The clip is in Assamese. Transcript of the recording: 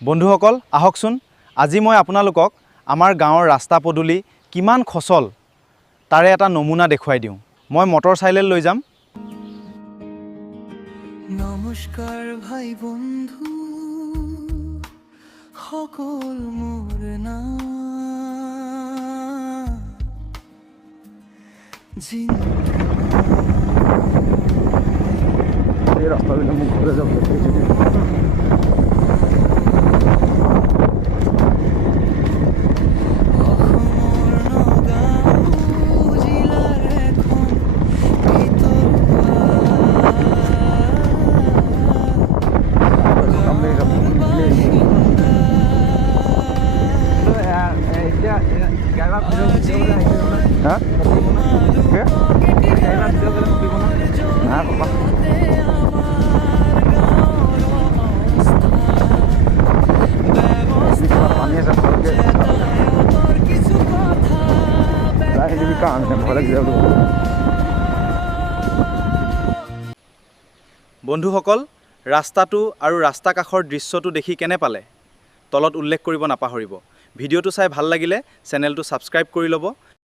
বন্ধুসকল আহকচোন আজি মই আপোনালোকক আমাৰ গাঁৱৰ ৰাস্তা পদূলি কিমান খচল তাৰে এটা নমুনা দেখুৱাই দিওঁ। মই মটৰ চাইকেল লৈ যাম। নমস্কাৰ ভাই বন্ধু সকল মোৰ ৰাস্তাবিলাক মোক ঘৰে যাব বন্ধুসকল ৰাস্তাটো আৰু ৰাস্তা কাষৰ দৃশ্যটো দেখি কেনে পালে তলত উল্লেখ কৰিব নাপাহৰিব। ভিডিঅ'টো চাই ভাল লাগিলে চেনেলটো ছাবস্ক্ৰাইব কৰি ল'ব